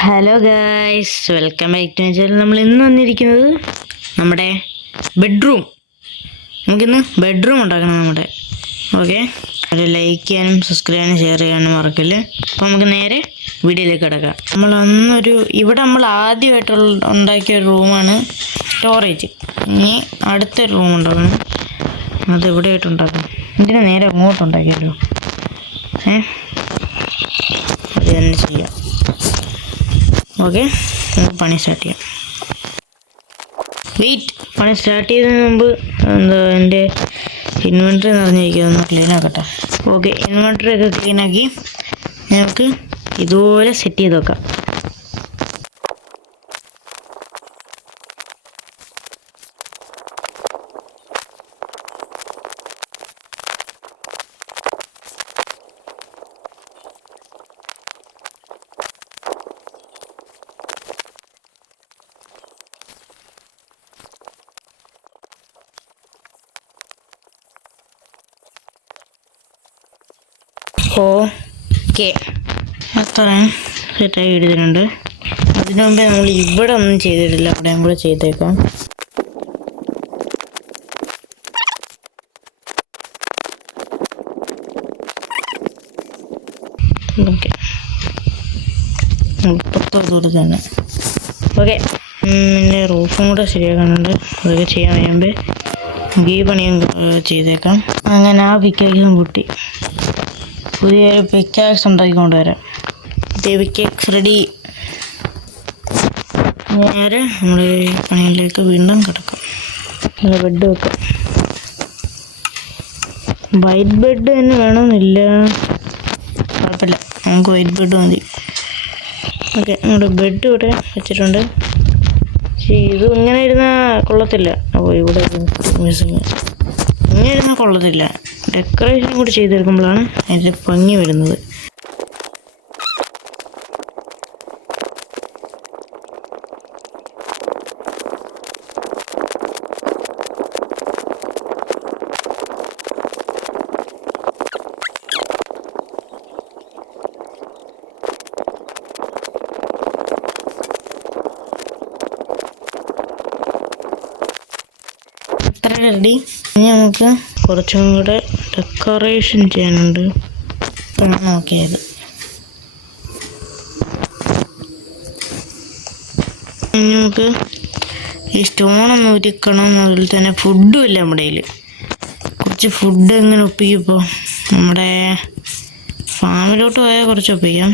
Hello guys, welcome back to my channel. നമ്മൾ ഇന്ന് വന്നിരിക്കുന്നത് നമ്മുടെ ബെഡ്റൂം. നമുക്കിന്ന് ബെഡ്റൂം ഉണ്ടാക്കണം നമ്മുടെ. ഓക്കെ, അത് ലൈക്ക് ചെയ്യാനും സബ്സ്ക്രൈബ് ചെയ്യാനും ഷെയർ ചെയ്യാനും മറക്കില്ല. അപ്പോൾ നമുക്ക് നേരെ വീഡിയോയിലേക്ക് കിടക്കാം. ഇവിടെ നമ്മൾ ആദ്യമായിട്ട് ഉണ്ടാക്കിയ ഒരു റൂമാണ് സ്റ്റോറേജ്. ഇനി അടുത്തൊരു റൂം ഉണ്ടാക്കണം. അത് എവിടെയായിട്ട് ഉണ്ടാക്കാം? ഇതിന് നേരെ അങ്ങോട്ട് ഉണ്ടാക്കിയല്ലോ. അത് തന്നെ ചെയ്യാം. ഓക്കെ, നമുക്ക് പണി സ്റ്റാർട്ട് ചെയ്യാം. പണി സ്റ്റാർട്ട് ചെയ്യുന്നതിന് മുമ്പ് എൻ്റെ ഇൻവെൻറ്ററി നിറഞ്ഞിരിക്കുന്നതൊന്ന് ക്ലീൻ ആക്കട്ടെ. ഓക്കെ, ഇൻവെൻറ്ററി ഒക്കെ ക്ലീനാക്കി നമുക്ക് ഇതുപോലെ സെറ്റ് ചെയ്ത് വെക്കാം. ഓക്കെ, അത്രയും സെറ്റായി എടുത്തിട്ടുണ്ട്. അതിനു മുമ്പേ നമ്മൾ ഇവിടെ ഒന്നും ചെയ്തിട്ടില്ല, അവിടെയും കൂടെ ചെയ്തേക്കാം. ഓക്കെ, പുറത്തോട്ട് തന്നെ. ഓക്കെ, എൻ്റെ റൂഫും കൂടെ ശരിയാക്കാനുണ്ട്. അതൊക്കെ ചെയ്യാൻ കഴിയുമ്പോൾ ഈ പണിയും ചെയ്തേക്കാം. അങ്ങനെ ആ പിക്കാക്സും പൊട്ടി. പുതിയൊരു പിക്കാക്സ് ഉണ്ടാക്കിക്കൊണ്ട് വരാം. Pickaxe ready. നേരെ നമ്മൾ പണിയിലേക്ക് വീണ്ടും കിടക്കാം. ബെഡ് വെക്കാം. വൈറ്റ് ബെഡ് തന്നെ വേണമെന്നില്ല, കുഴപ്പമില്ല, നമുക്ക് വൈറ്റ് ബെഡ് മതി. ഓക്കെ, നമ്മുടെ ബെഡ് ഇവിടെ വെച്ചിട്ടുണ്ട്. പക്ഷേ ഇത് ഇങ്ങനെ ഇരുന്നാൽ കൊള്ളത്തില്ല. അപ്പോൾ ഇവിടെ ഇങ്ങനെ ഇരുന്നാൽ കൊള്ളത്തില്ല. ഡെക്കറേഷൻ കൂടി ചെയ്തെടുക്കുമ്പോഴാണ് അതിൻ്റെ ഭംഗി വരുന്നത്. അത്ര റെഡി. ഇനി നമുക്ക് കുറച്ചും കൂടെ ഡെക്കറേഷൻ ചെയ്യാനുണ്ട്. നോക്കിയത് നമുക്ക് ഈ സ്റ്റോണൊന്ന് ഒരുക്കണം. അതുപോലെ തന്നെ ഫുഡും ഇല്ല നമ്മുടെ കയ്യിൽ. കുറച്ച് ഫുഡ് എങ്ങനെ ഒപ്പിക്കും? ഇപ്പോൾ നമ്മുടെ ഫാമിലോട്ട് പോയാൽ കുറച്ച് ഒപ്പിക്കാം.